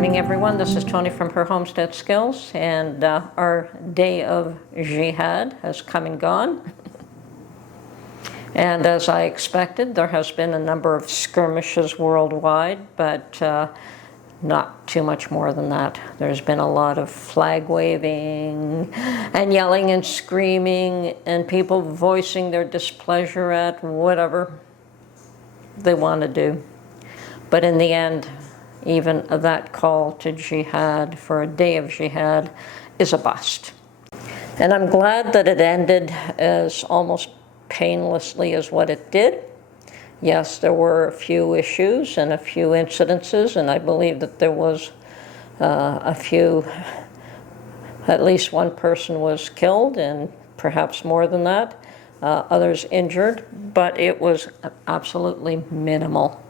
morning, everyone. This is Tony from Her Homestead Skills, and our day of jihad has come and gone. And as I expected, there has been a number of skirmishes worldwide, but not too much more than that. There's been a lot of flag waving and yelling and screaming and people voicing their displeasure at whatever they want to do. But in the end, even that call to jihad for a day of jihad is a bust. And I'm glad that it ended as almost painlessly as what it did. Yes, there were a few issues and a few incidences, and I believe that there was at least one person was killed and perhaps more than that, others injured, but it was absolutely minimal.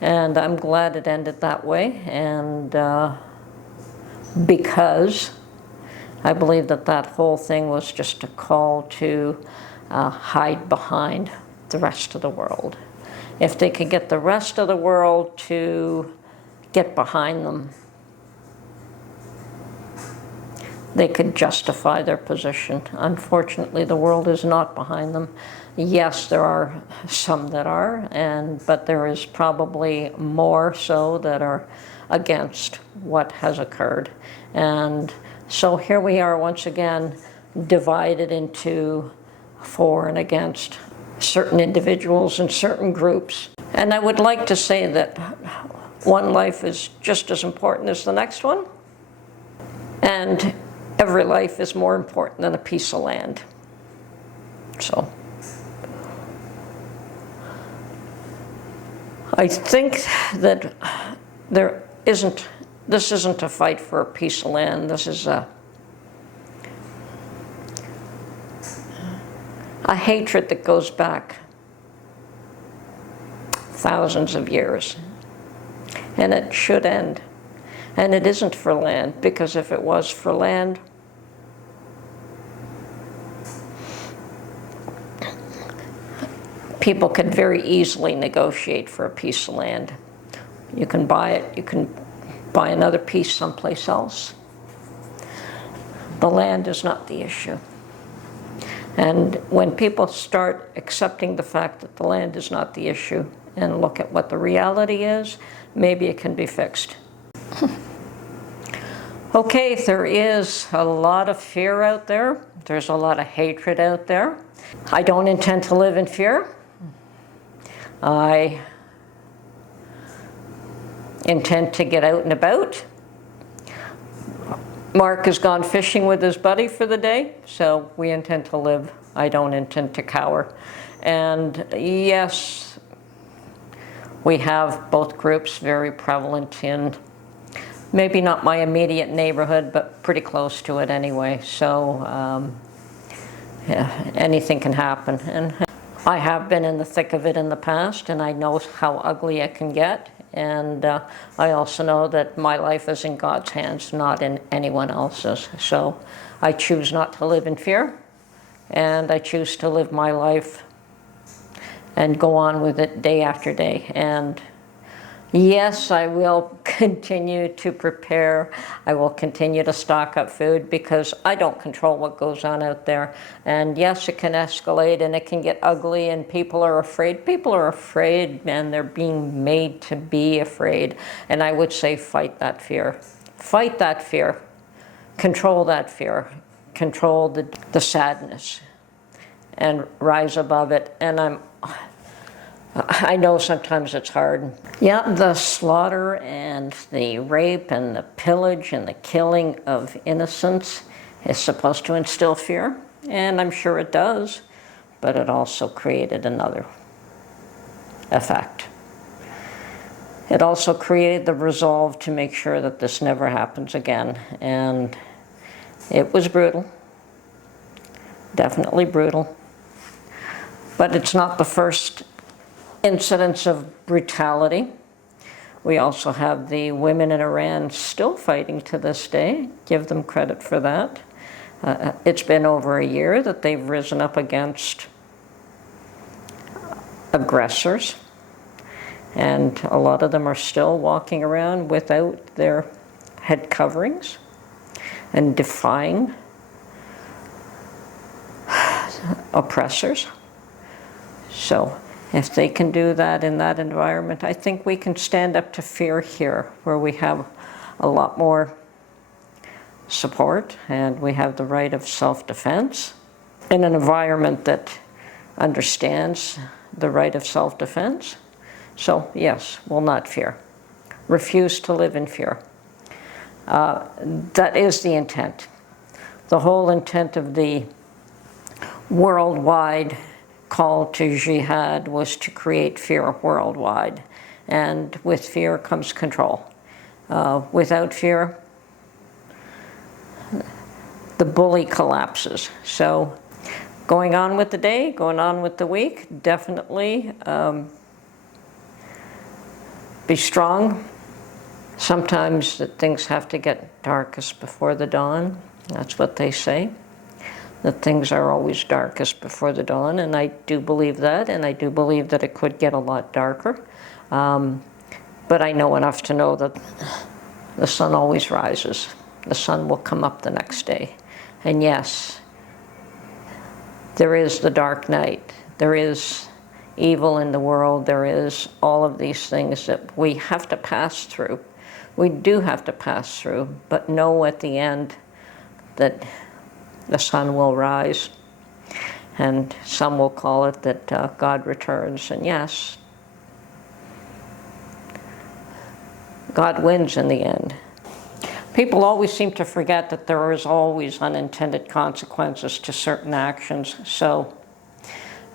And I'm glad it ended that way, and because I believe that that whole thing was just a call to hide behind the rest of the world. If they could get the rest of the world to get behind them, they could justify their position. Unfortunately, the world is not behind them. Yes, there are some that are, but there is probably more so that are against what has occurred. And so here we are once again divided into for and against certain individuals and certain groups. And I would like to say that one life is just as important as the next one, and every life is more important than a piece of land. So I think that this isn't a fight for a piece of land. This is a hatred that goes back thousands of years. And it should end. And it isn't for land, because if it was for land, people could very easily negotiate for a piece of land. You can buy it, you can buy another piece someplace else. The land is not the issue. And when people start accepting the fact that the land is not the issue and look at what the reality is, maybe it can be fixed. Okay, there is a lot of fear out there. There's a lot of hatred out there. I don't intend to live in fear. I intend to get out and about. Mark has gone fishing with his buddy for the day, so we intend to live. I don't intend to cower. And yes, we have both groups very prevalent in maybe not my immediate neighborhood, but pretty close to it anyway. So yeah, anything can happen. And I have been in the thick of it in the past, and I know how ugly it can get. And I also know that my life is in God's hands, not in anyone else's. So I choose not to live in fear, and I choose to live my life and go on with it day after day. And yes, I will continue to prepare. I will continue to stock up food, because I don't control what goes on out there. And yes, it can escalate and it can get ugly, and people are afraid. People are afraid, and they're being made to be afraid. And I would say fight that fear. Fight that fear. Control that fear. Control the sadness and rise above it. And I know sometimes it's hard. Yeah, the slaughter and the rape and the pillage and the killing of innocents is supposed to instill fear, and I'm sure it does, but it also created another effect. It also created the resolve to make sure that this never happens again, and it was brutal, definitely brutal, but it's not the first incidents of brutality. We also have the women in Iran still fighting to this day. Give them credit for that. It's been over a year that they've risen up against aggressors, and a lot of them are still walking around without their head coverings and defying oppressors. So if they can do that in that environment, I think we can stand up to fear here, where we have a lot more support and we have the right of self-defense in an environment that understands the right of self-defense. So yes, will not fear. Refuse to live in fear. That is the intent. The whole intent of the worldwide call to jihad was to create fear worldwide. And with fear comes control. Without fear, the bully collapses. So going on with the day, going on with the week, definitely be strong. Sometimes things have to get darkest before the dawn. That's what they say, that things are always darkest before the dawn, and I do believe that, and I do believe that it could get a lot darker. But I know enough to know that the sun always rises. The sun will come up the next day. And yes, there is the dark night. There is evil in the world. There is all of these things that we have to pass through. We do have to pass through, but know at the end that the sun will rise. And some will call it that God returns. And yes, God wins in the end. People always seem to forget that there is always unintended consequences to certain actions. So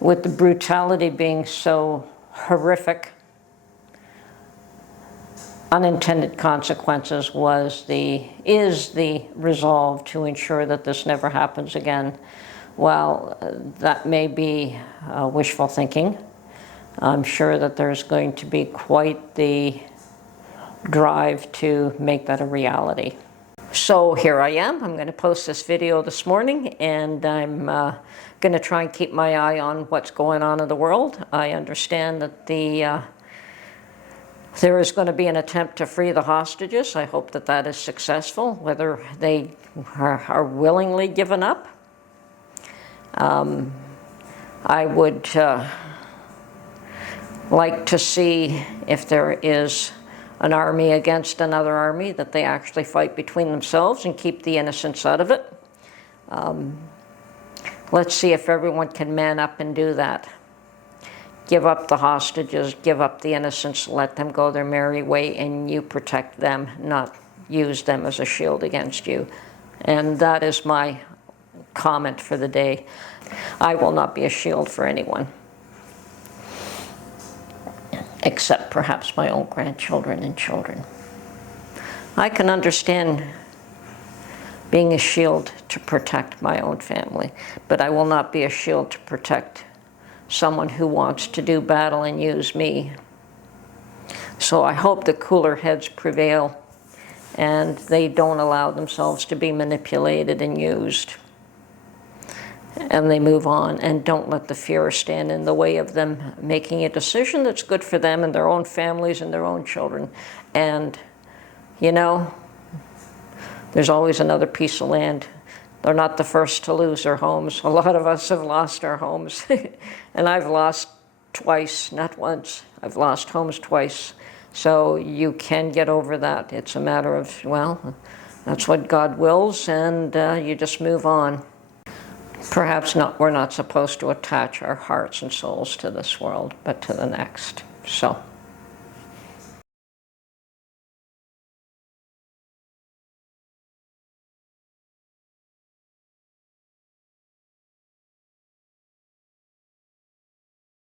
with the brutality being so horrific, unintended consequences is the resolve to ensure that this never happens again. Well, that may be wishful thinking. I'm sure that there's going to be quite the drive to make that a reality. So here I am. I'm going to post this video this morning, and I'm going to try and keep my eye on what's going on in the world. I understand that there is going to be an attempt to free the hostages. I hope that that is successful, whether they are willingly given up. I would like to see if there is an army against another army, that they actually fight between themselves and keep the innocents out of it. Let's see if everyone can man up and do that. Give up the hostages, give up the innocents, let them go their merry way, and you protect them, not use them as a shield against you. And that is my comment for the day. I will not be a shield for anyone, except perhaps my own grandchildren and children. I can understand being a shield to protect my own family, but I will not be a shield to protect someone who wants to do battle and use me. So I hope the cooler heads prevail and they don't allow themselves to be manipulated and used. And they move on and don't let the fear stand in the way of them making a decision that's good for them and their own families and their own children. And, you know, there's always another piece of land. They're not the first to lose their homes. A lot of us have lost our homes. And I've lost twice, not once. I've lost homes twice. So you can get over that. It's a matter of, well, that's what God wills, and you just move on. Perhaps we're not supposed to attach our hearts and souls to this world, but to the next. So